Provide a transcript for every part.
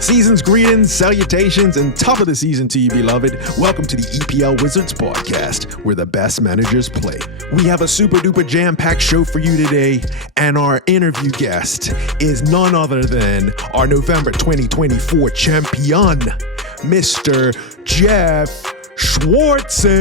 Season's greetings, salutations, and top of the season to you, beloved. Welcome to the EPL Wizards podcast, where the best managers play. We have a super duper jam-packed show for you today, and our interview guest is none other than our November 2024 champion, Mr. Jeff Schwartje.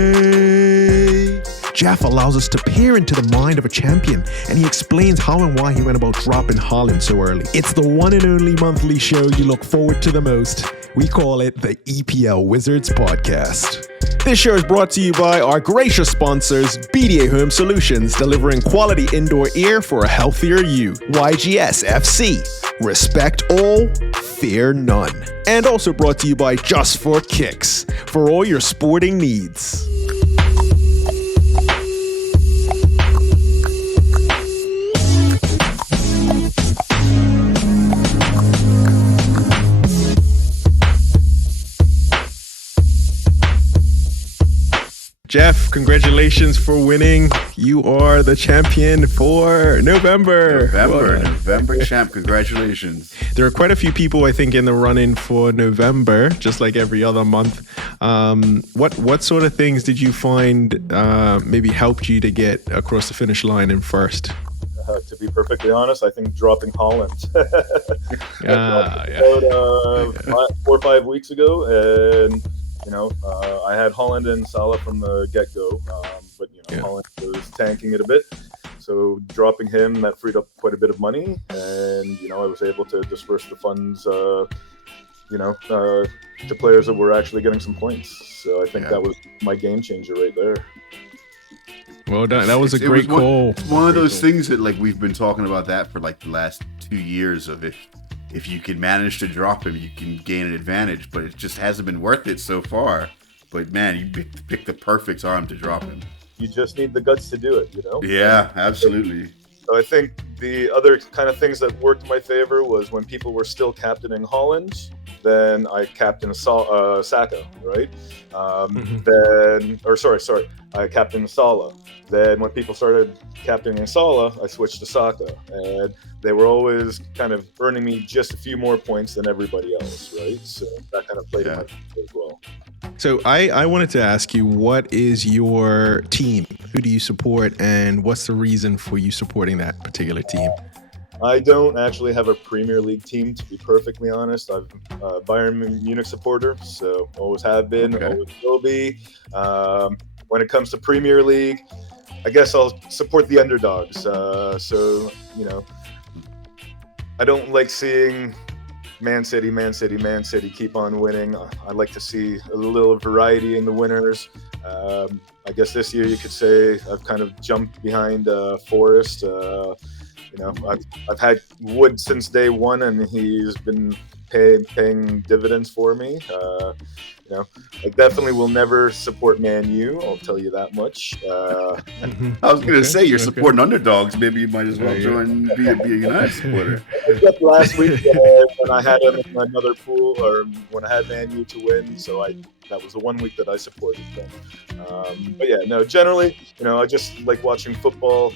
Jeff allows us to peer into the mind of a champion, and he explains how and why he went about dropping Haaland so early. It's the one and only monthly show you look forward to the most. We call it the EPL Wizards Podcast. This show is brought to you by our gracious sponsors, BDA Home Solutions, delivering quality indoor air for a healthier you. YGS FC, respect all, fear none. And also brought to you by Just for Kicks, for all your sporting needs. Jeff, congratulations for winning. You are the champion for November. November champ. Congratulations. There are quite a few people, I think, in the run-in for November, just like every other month. What sort of things did you find maybe helped you to get across the finish line in first? To be perfectly honest, I think dropping Haaland. About 4 or 5 weeks ago, and I had Haaland and Salah from the get-go, but Haaland was tanking it a bit. So dropping him, that freed up quite a bit of money, and I was able to disperse the funds, to players that were actually getting some points. So I think that was my game changer right there. Well done. That was a great call. It's one of those things that we've been talking about that for the last 2 years of if you can manage to drop him, you can gain an advantage, but it just hasn't been worth it so far. But man, you picked the perfect arm to drop him. You just need the guts to do it, Yeah, absolutely. So I think the other kind of things that worked in my favor was when people were still captaining Haaland, then I captained Saka, right? I captained Salah. Then when people started captaining Salah, I switched to Saka, and they were always kind of earning me just a few more points than everybody else, right? So that kind of played in my favor as well. So I wanted to ask you, what is your team? Who do you support, and what's the reason for you supporting that particular team? I don't actually have a Premier League team, to be perfectly honest. I'm a Bayern Munich supporter, so always have been, always will be. When it comes to Premier League, I guess I'll support the underdogs. I don't like seeing Man City keep on winning. I like to see a little variety in the winners. I guess this year you could say I've kind of jumped behind Forest. I've had Wood since day one, and he's been paying dividends for me. I definitely will never support Man U. I'll tell you that much. I was going to say, you're supporting underdogs. Maybe you might as well join be a United supporter. Except last week when I had him in another pool, or when I had Man U to win. So that was the 1 week that I supported them. Generally, I just like watching football.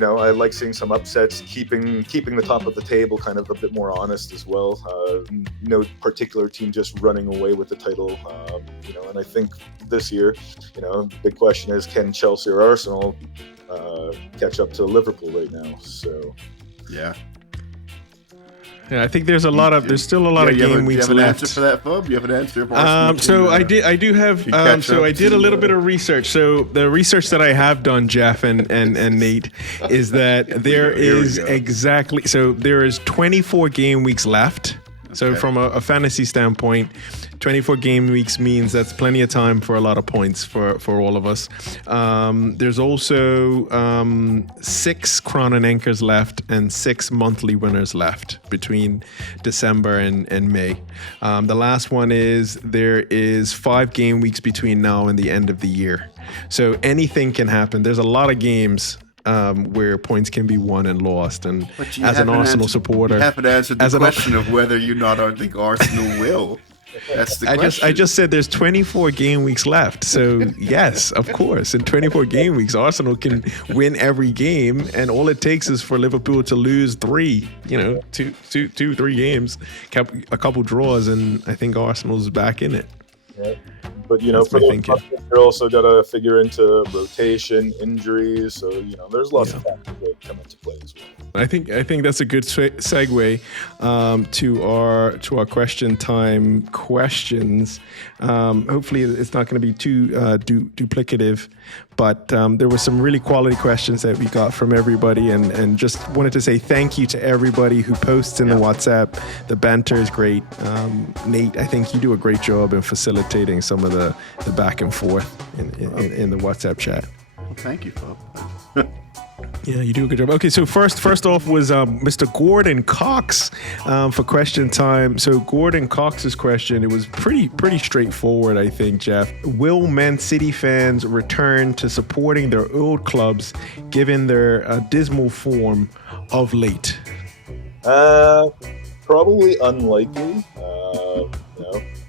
I like seeing some upsets, keeping the top of the table kind of a bit more honest as well. No particular team just running away with the title, and I think this year, the big question is, can Chelsea or Arsenal catch up to Liverpool right now? So, yeah. Yeah, I think there's still a lot of game weeks left. You have an answer for that, Bub? You have an answer for I did have I did a little bit of research. So the research that I have done, Jeff and Nate, is that there is 24 game weeks left. So from a fantasy standpoint, 24 game weeks means that's plenty of time for a lot of points for all of us. There's also 6 Crown and Anchors left and 6 monthly winners left between December and May. The last one is there is 5 game weeks between now and the end of the year. So anything can happen. There's a lot of games where points can be won and lost. And as an Arsenal supporter, you haven't answered the question of whether you not think Arsenal will. That's the I question. just said there's 24 game weeks left. So yes, of course, in 24 game weeks, Arsenal can win every game, and all it takes is for Liverpool to lose three, two, 3 games, a couple draws, and I think Arsenal's back in it. Yeah. But That's for my the thinking. you're also got to figure into rotation, injuries. So there's lots of factors that come into play as well. I think that's a good segue to our question time questions. Hopefully, it's not going to be too duplicative, but there were some really quality questions that we got from everybody, and just wanted to say thank you to everybody who posts in the WhatsApp. The banter is great. Nate, I think you do a great job in facilitating some of the back and forth in the WhatsApp chat. Well, thank you, Bob. Yeah, you do a good job. Okay, so first off was Mr. Gordon Cox for question time. So Gordon Cox's question, it was pretty straightforward, I think, Jeff. Will Man City fans return to supporting their old clubs given their dismal form of late? Probably unlikely.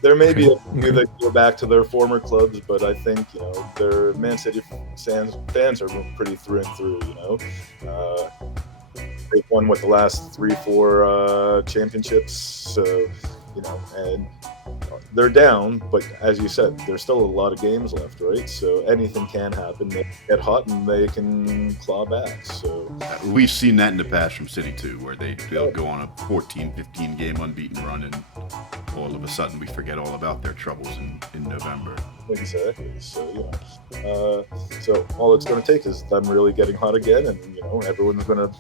There may be a few that go back to their former clubs, but I think their Man City fans are pretty through and through. They've won the last 3-4 championships, so and they're down. But as you said, there's still a lot of games left, right? So anything can happen. They get hot and they can claw back. So we've seen that in the past from City too, where they'll go on a 14-15 game unbeaten run, and all of a sudden we forget all about their troubles in November. Exactly. So so all it's going to take is them really getting hot again, and everyone's going to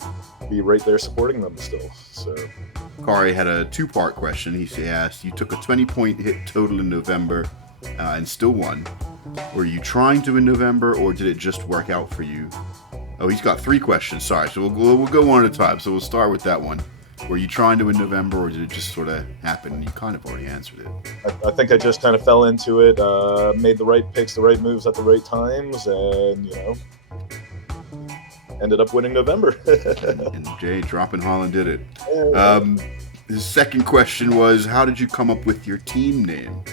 be right there supporting them still. So Kari had a 2-part question. He asked, you took a 20-point hit total in November and still won. Were you trying to in November, or did it just work out for you? Oh, he's got 3 questions. Sorry. So we'll go one at a time. So we'll start with that one. Were you trying to in November, or did it just sort of happen? And you kind of already answered it. I think I just kind of fell into it, made the right picks, the right moves at the right times, and ended up winning November. and Jay dropping Haaland did it. His second question was, how did you come up with your team name?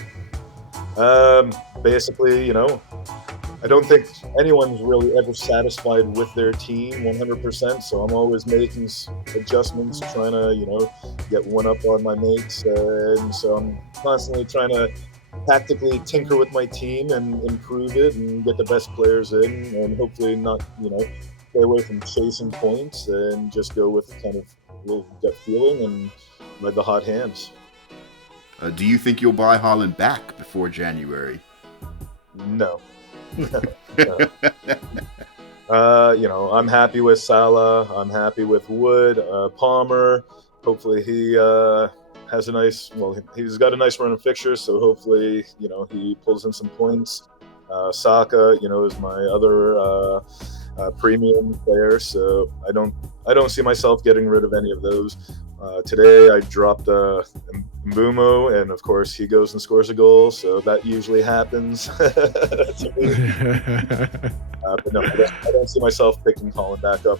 Basically, I don't think anyone's really ever satisfied with their team 100%. So I'm always making adjustments, trying to, get one up on my mates. And so I'm constantly trying to tactically tinker with my team and improve it and get the best players in, and hopefully not, stay away from chasing points and just go with kind of a little gut feeling and ride the hot hands. Do you think you'll buy Haaland back before January? No. I'm happy with Salah. I'm happy with Wood, Palmer. Hopefully he has he's got a nice run of fixtures, so hopefully, he pulls in some points. Saka, is my other premium player, so I don't see myself getting rid of any of those. Today I dropped Mbumo, and of course he goes and scores a goal, so that usually happens. But no, I don't see myself picking Haaland back up,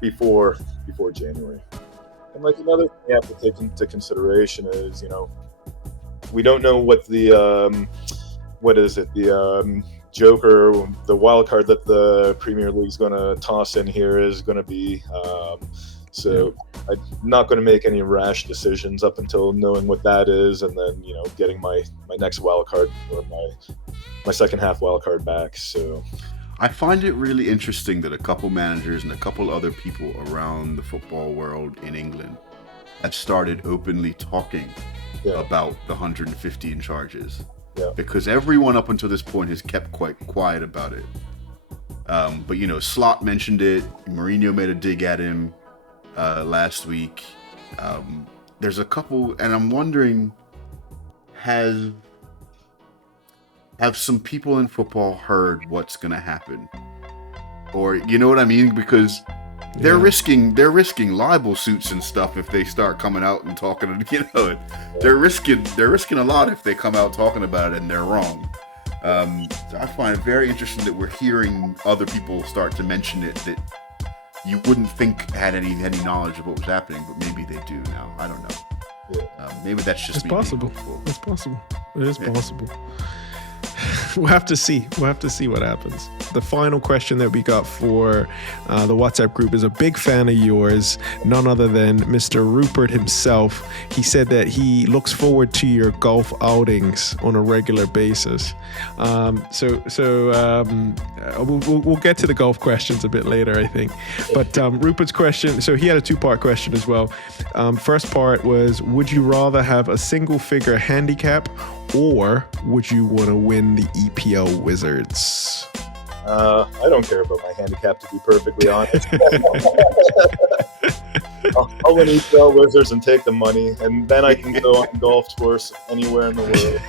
before January. And another thing you have to take into consideration is, we don't know what the Joker, the wild card that the Premier League's going to toss in here is going to be. So I'm not going to make any rash decisions up until knowing what that is, and then getting my next wild card or my second half wild card back. So I find it really interesting that a couple managers and a couple other people around the football world in England have started openly talking about the 115 charges. Yeah. Because everyone up until this point has kept quite quiet about it. But Slot mentioned it. Mourinho made a dig at him last week. There's a couple, and I'm wondering, have some people in football heard what's going to happen? Or you know what I mean? Because they're risking libel suits and stuff if they start coming out and talking. They're risking a lot if they come out talking about it and they're wrong. So I find it very interesting that we're hearing other people start to mention it that you wouldn't think had any knowledge of what was happening, but maybe they do now. I don't know. Maybe that's just It's me being possible. hopeful. It's possible. It is possible. We'll have to see. We'll have to see what happens. The final question that we got for the WhatsApp group is a big fan of yours, none other than Mr. Rupert himself. He said that he looks forward to your golf outings on a regular basis. We'll get to the golf questions a bit later, I think. But Rupert's question, so he had a two-part question as well. First part was, would you rather have a single-figure handicap, or would you want to win the EPL Wizards? I don't care about my handicap, to be perfectly honest. I'll win EPL Wizards and take the money, and then I can go on golf tours anywhere in the world.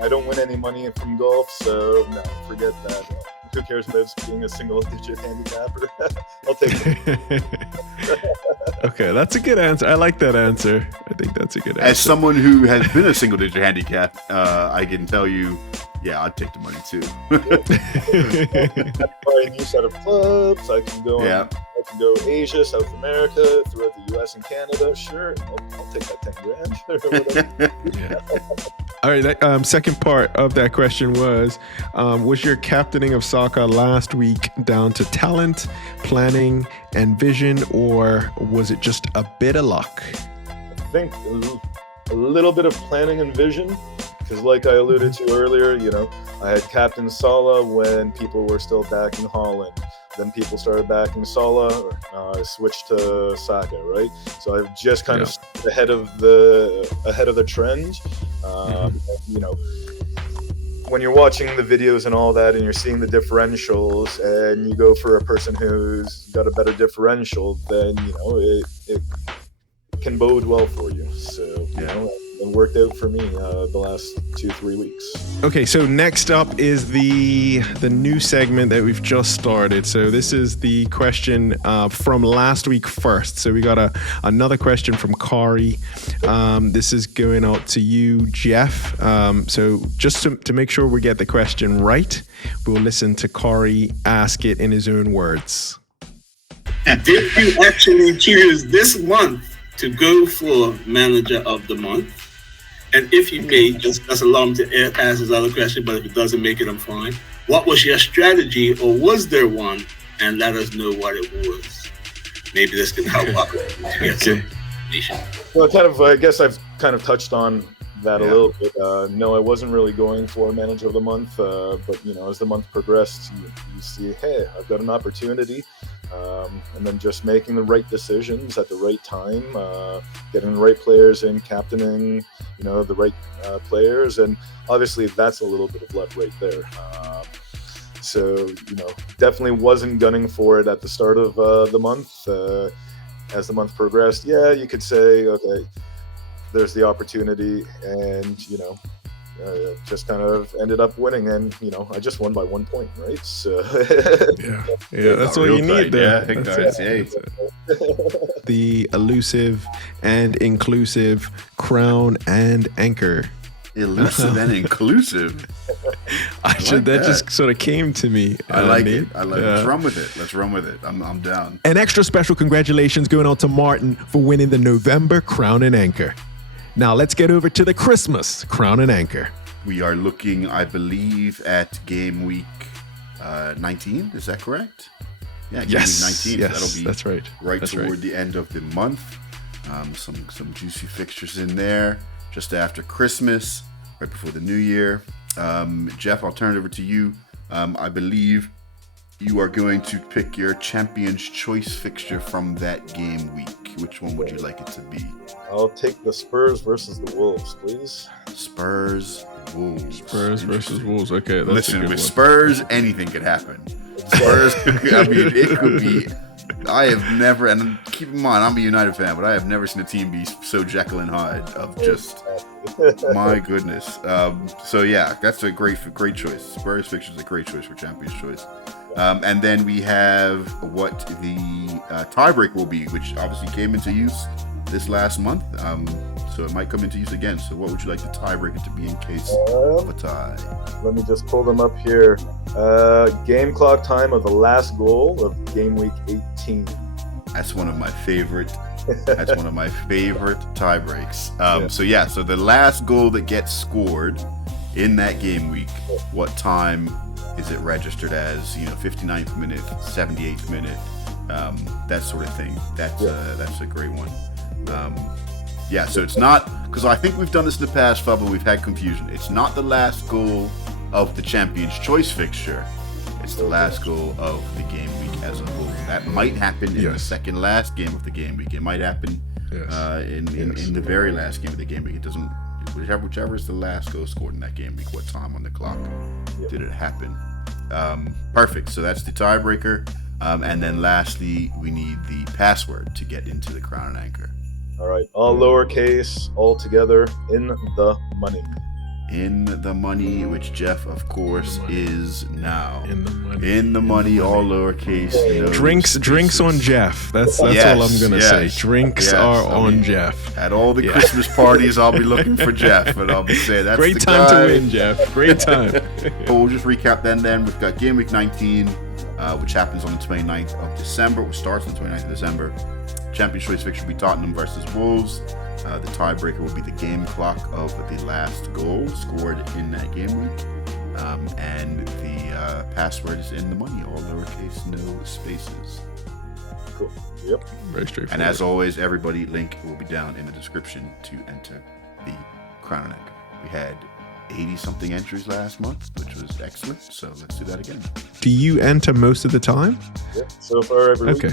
I don't win any money from golf, so no, forget that. Who cares about being a single-digit handicapper? I'll take it. Okay, that's a good answer. I like that answer. I think that's a good answer. As someone who has been a single-digit handicap, I can tell you, yeah, I'd take the money too. I can buy a new set of clubs. I can go. I can go Asia, South America, throughout the US and Canada. Sure, I'll take that $10,000. All right. Second part of that question was your captaining of soccer last week down to talent, planning, and vision, or was it just a bit of luck? I think a little bit of planning and vision, because like I alluded to earlier, I had captain Salah when people were still backing Haaland. Then people started backing Salah, switched to Saka, right? So I've just kind of ahead of the trend. When you're watching the videos and all that, and you're seeing the differentials, and you go for a person who's got a better differential, then it can bode well for you. So it worked out for me the last 2-3 weeks. Okay, so next up is the new segment that we've just started. So this is the question from last week first. So we got another question from Kari. This is going out to you, Jeff. So just to make sure we get the question right, we'll listen to Kari ask it in his own words. If you actually choose this month to go for Manager of the Month, and if you may, just allow me to ask this other question, but if it doesn't make it, I'm fine. What was your strategy, or was there one? And let us know what it was. Maybe this can help out to get some information. Well, I guess I've kind of touched on that a little bit. No, I wasn't really going for Manager of the Month, but as the month progressed, you see, hey, I've got an opportunity. And then just making the right decisions at the right time, getting the right players in, captaining, the right players, and obviously that's a little bit of luck right there. So definitely wasn't gunning for it at the start of the month. As the month progressed, you could say, okay, there's the opportunity, and just kind of ended up winning, and I just won by 1 point, right? So that's all you need there. I think that's it. The elusive and inclusive crown and anchor. Elusive and inclusive. That just sort of came to me. I like it. Let's run with it. I'm down. An extra special congratulations going out to Martin for winning the November crown and anchor. Now let's get over to the Christmas crown and anchor. We are looking, I believe, at game week 19. Is that correct? Yeah, game week 19. Yes, that'll be that's right. Toward the end of the month. Some juicy fixtures in there just after Christmas, right before the new year. Jeff, I'll turn it over to you. I believe you are going to pick your Champion's Choice fixture from that game week. Which one would you like it to be? I'll take the Spurs versus the Wolves, please. Spurs, Wolves. Spurs versus Wolves. Okay, that's Listen, a good with one. Spurs, anything could happen. Spurs, it could be. I have never, and keep in mind, I'm a United fan, but I have never seen a team be so Jekyll and Hyde of just, my goodness. So yeah, that's a great choice. Spurs fixture is a great choice for Champion's Choice. And then we have what the tiebreak will be, which obviously came into use this last month. So it might come into use again. So what would you like the tiebreaker to be in case of a tie? Let me just pull them up here. Game clock time of the last goal of game week 18. That's one of my favorite. That's one of my favorite tie breaks. So the last goal that gets scored in that game week, what time is it registered as? 59th minute, 78th minute, that sort of thing. That's a great one. So it's not, because I think we've done this in the past, Fubba, we've had confusion. It's not the last goal of the Champions Choice fixture. It's the last goal of the game week as a whole. That might happen in the second last game of the game week. It might happen in the very last game of the game week. It doesn't, whichever is the last goal scored in that game week, what time on the clock did it happen? Perfect. So that's the tiebreaker. And then lastly, we need the password to get into the Crown and Anchor. All right, all lowercase, all together, in the money. In the money, which Jeff, of course, is now. In the money. In the money, all lowercase. No Drinks on Jeff. That's all I'm gonna say. Drinks are on Jeff. At all the Christmas parties, I'll be looking for Jeff, and I'll be saying that's great the time guy. to win, Jeff. Great time. We'll just recap then. We've got game week 19, which happens on the 29th of December. It starts on the 29th of December. Champions Choice fixture will be Tottenham versus Wolves. The tiebreaker will be the game clock of the last goal scored in that game week. And the password is in the money, all lowercase, no spaces. Cool. Yep. Very straightforward. And as always, everybody, link will be down in the description to enter the Crown and Anchor. We had 80-something entries last month, which was excellent. So let's do that again. Do you enter most of the time? Yeah. So far every week.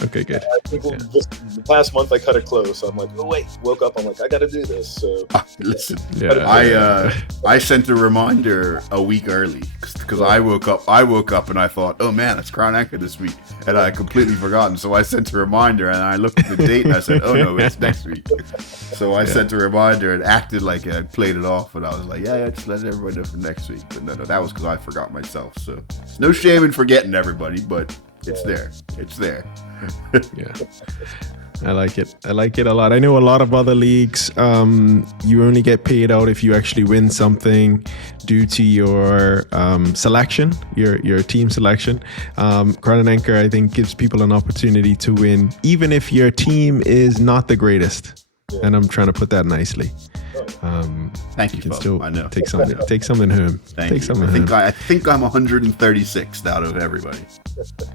Okay, good. I think just the past month I cut it close. I'm like, oh wait, woke up. I'm like, I got to do this. So listen, Yeah. I sent a reminder a week early because I woke up and I thought, oh man, it's Crown Anchor this week, and I had completely forgotten. So I sent a reminder and I looked at the date and I said, oh no, it's next week. So I sent a reminder and acted like I played it off, and I was like, yeah, just let everybody know for next week. But no, that was because I forgot myself. So there's no shame in forgetting everybody, but it's there. It's there. Yeah, I like it a lot. I know a lot of other leagues, you only get paid out if you actually win something due to your selection, your team selection. Crown and Anchor, I think, gives people an opportunity to win even if your team is not the greatest, and I'm trying to put that nicely. Thank you, can Bo. still I know. take something home. Thank you. I think I'm 136th out of everybody.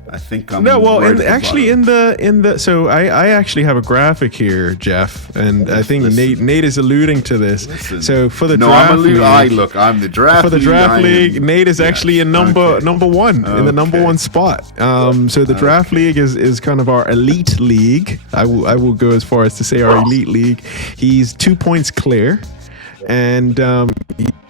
I think I'm no. Well, right in the so I actually have a graphic here, Jeff, and I think Nate is alluding to this. Listen. So for the draft league, I'm the draft. For the draft league, Nate is actually in number one in the number one spot. So the draft league is kind of our elite league. I will go as far as to say our elite league. He's 2 points clear, and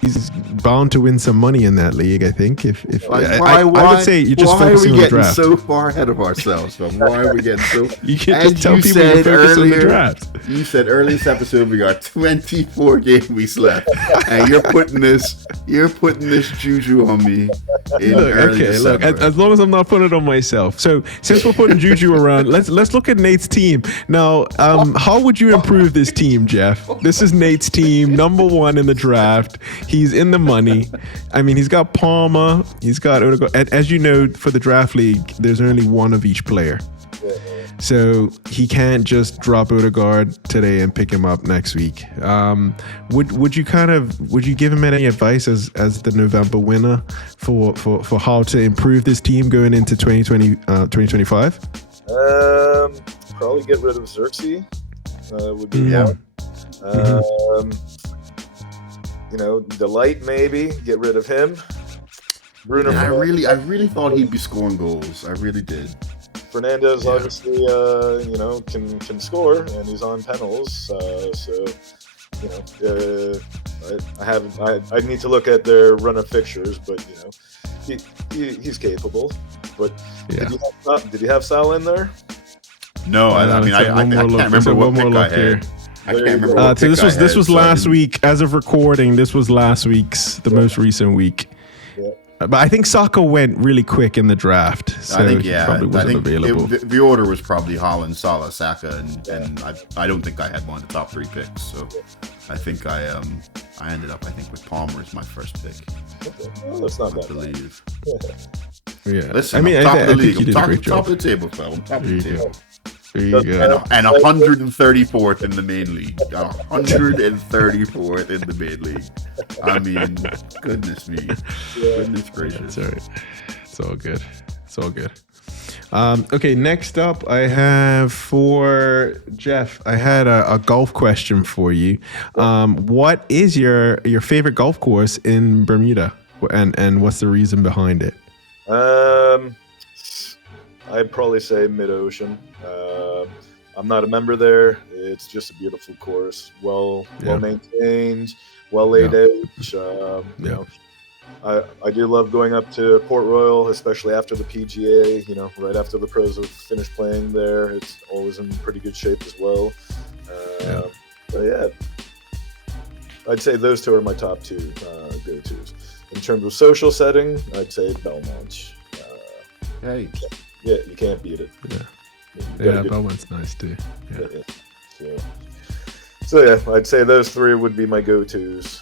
he's bound to win some money in that league, I think. I would say you're just focusing on the draft. Why are we getting so far ahead of ourselves? Why are we getting so? You can just tell people to focus on the draft. You said earlier in this episode we got 24 game weeks left, and you're putting this juju on me. Look. As long as I'm not putting it on myself. So since we're putting juju around, let's look at Nate's team now. How would you improve this team, Jeff? This is Nate's team, number one in the draft. He's in the money. I mean, he's got Palmer, he's got Odegaard. And as you know, for the draft league, there's only one of each player. So he can't just drop Odegaard today and pick him up next week. Would you give him any advice as the November winner for how to improve this team going into 2025? Probably get rid of Xerxes. Would be one. Delight, maybe get rid of him. Bruno. I really thought he'd be scoring goals. I really did. Fernandez obviously, can score, and he's on penalties. I need to look at their run of fixtures, but he's capable. But did you have Sal in there? No, I can't remember what pick I had. I can't remember what pick I had. This was last week. As of recording, this was last week's, the most recent week. Yeah. But I think Saka went really quick in the draft, so he probably wasn't available. The order was probably Haaland, Salah, Saka, and I don't think I had one of the top three picks. So I think I ended up with Palmer as my first pick. Okay. Well, that's not bad. I believe. Yeah. Listen, I mean, I'm top I of the think league. you did a great top job. of the table, fella. I'm top of the table. There you go. And 134th in the main league. 134th in the main league. I mean, goodness me. Goodness gracious. That's all right. It's all good. It's all good. Okay, next up, I have for Jeff. I had a golf question for you. What is your favorite golf course in Bermuda, and what's the reason behind it? I'd probably say Mid-Ocean. I'm not a member there. It's just a beautiful course, well maintained, well laid out. You know, I do love going up to Port Royal, especially after the PGA. You know, right after the pros have finished playing there, it's always in pretty good shape as well. But yeah, I'd say those two are my top two go-tos. In terms of social setting, I'd say Belmont. Hey. Yeah, you can't beat it. Yeah, Belmont's nice too. So yeah, I'd say those three would be my go-tos.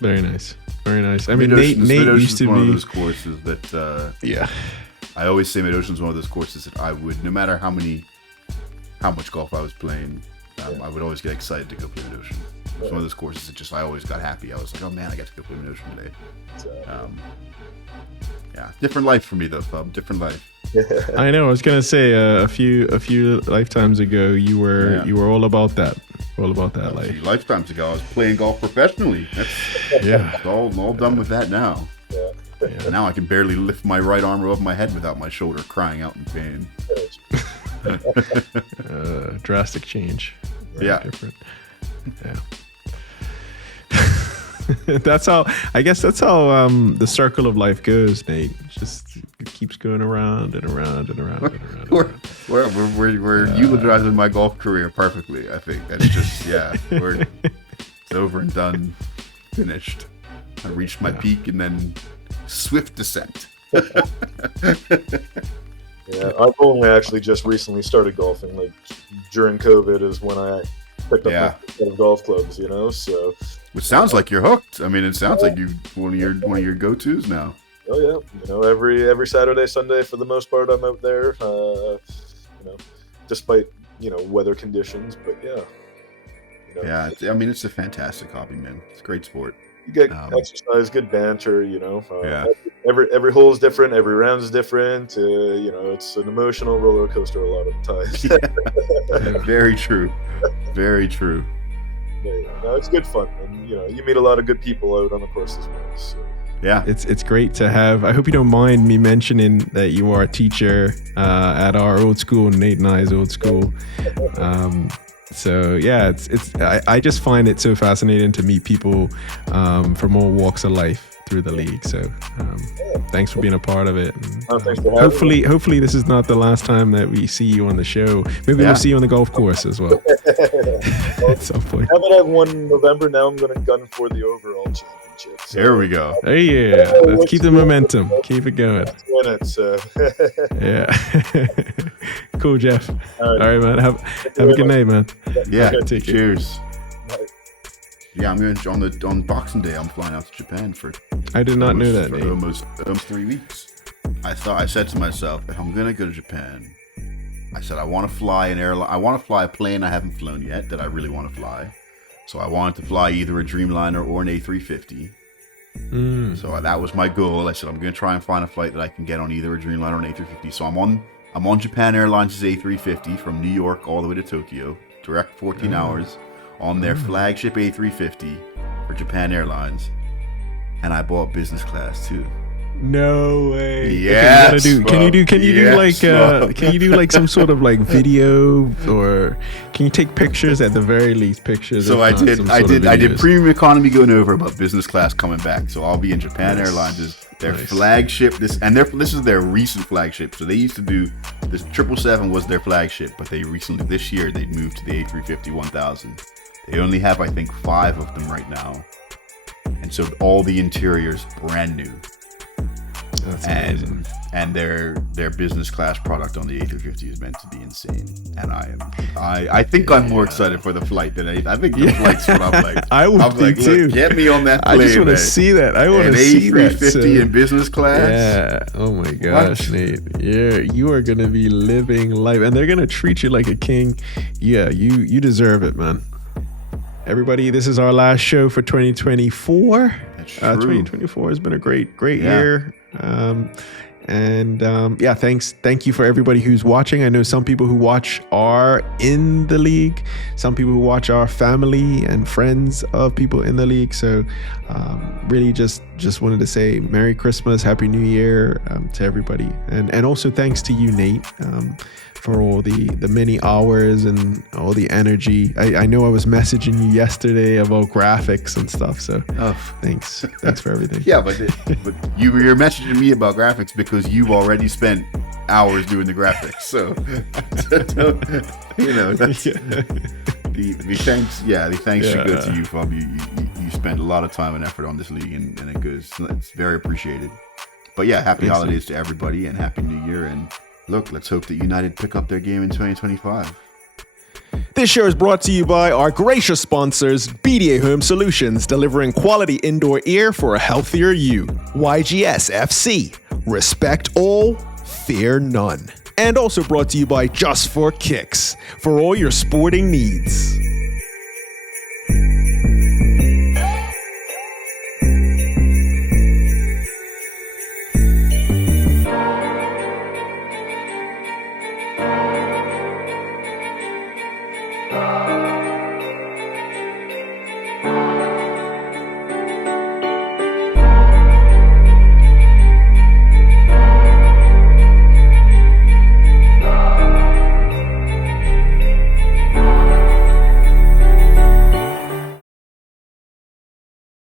Very nice. Very nice. I mean, Mid-Ocean's Nate used to one of be those courses that I always say Mid-Ocean's one of those courses that I would, no matter how much golf I was playing, I would always get excited to go play Mid-Ocean. It's one of those courses that just I always got happy. I was like, oh man, I got to go play Mid-Ocean today. Different life for me though, Fub. Different life. I know. I was gonna say a few lifetimes ago, you were all about that. All about that life. A few lifetimes ago, I was playing golf professionally. That's all done with that now. Yeah. Now I can barely lift my right arm above my head without my shoulder crying out in pain. Drastic change. Very different. Yeah. That's how the circle of life goes, Nate. It keeps going around and around and around and around. We're utilizing my golf career perfectly. I think that's just it's over and done, finished. I reached my peak and then swift descent. I've only actually just recently started golfing. Like during COVID is when I picked up a set of golf clubs. You know, so. Which sounds like you're hooked. I mean, it sounds like you one of your go-tos now. Oh yeah, you know, every Saturday, Sunday for the most part, I'm out there. You know, despite weather conditions, but yeah. I mean, it's a fantastic hobby, man. It's a great sport. You get exercise, good banter. You know, every hole is different, every round is different. You know, it's an emotional roller coaster a lot of times. Very true. Very true. No, it's good fun, and you meet a lot of good people out on the course as well. So. Yeah, it's great to have. I hope you don't mind me mentioning that you are a teacher at our old school, Nate and I's old school. So yeah, I just find it so fascinating to meet people from all walks of life through the league. So thanks for being a part of it. Thanks for having me. Hopefully this is not the last time that we see you on the show. Maybe we'll see you on the golf course as well. At some point. Now that I've won November, now I'm going to gun for the overall championship. So. There we go. Oh yeah, let's keep the momentum. Keep it going. Let's win it. So. Yeah. Cool, Jeff. All right, man. Have a good night, man. Yeah. Take Cheers. Night. Yeah, I'm going on Boxing Day. I'm flying out to Japan for. I did not know that, Nate. Almost 3 weeks. I said to myself, if I'm gonna go to Japan, I said I want to fly an airline. I want to fly a plane I haven't flown yet that I really want to fly. So I wanted to fly either a Dreamliner or an A350. So that was my goal. I said I'm gonna try and find a flight that I can get on either a Dreamliner or an A350. So I'm on Japan Airlines' A350 from New York all the way to Tokyo, direct 14 hours on their flagship A350 for Japan Airlines, and I bought business class too. No way. Yeah. Can you do like some sort of like video, or can you take pictures at the very least? Pictures. So I did premium economy going over, but business class coming back. So I'll be in Japan Airlines. Their flagship. This is their recent flagship. So they used to do this 777 was their flagship, but they recently this year they moved to the A350 1000. They only have I think 5 of them right now, and so all the interiors brand new. That's amazing. And their business class product on the A350 is meant to be insane, and I think I'm more excited for the flight than anything. I think the flight's what I'm like. I would be like, too. Look, get me on that plane. I just want to see that. I want to see that. An A350 in business class. Yeah. Oh my gosh, Nate. Yeah, you are gonna be living life, and they're gonna treat you like a king. Yeah, you deserve it, man. Everybody, this is our last show for 2024. That's true. 2024 has been a great year. Thank you for everybody who's watching. I know some people who watch are in the league. Some people who watch are family and friends of people in the league. So really just wanted to say Merry Christmas, Happy New Year to everybody. And also thanks to you, Nate, for all the many hours and all the energy. I know I was messaging you yesterday about graphics and stuff. So thanks for everything. Yeah, but you're messaging me about graphics because you've already spent hours doing the graphics. So that's the thanks. Yeah, the thanks should go to you, Fab. You spent a lot of time and effort on this league, and it goes. It's very appreciated. But yeah, happy holidays to everybody and happy New Year. And look, let's hope that United pick up their game in 2025. This show is brought to you by our gracious sponsors, BDA Home Solutions, delivering quality indoor air for a healthier you. YGS FC, respect all, fear none. And also brought to you by Just for Kicks, for all your sporting needs.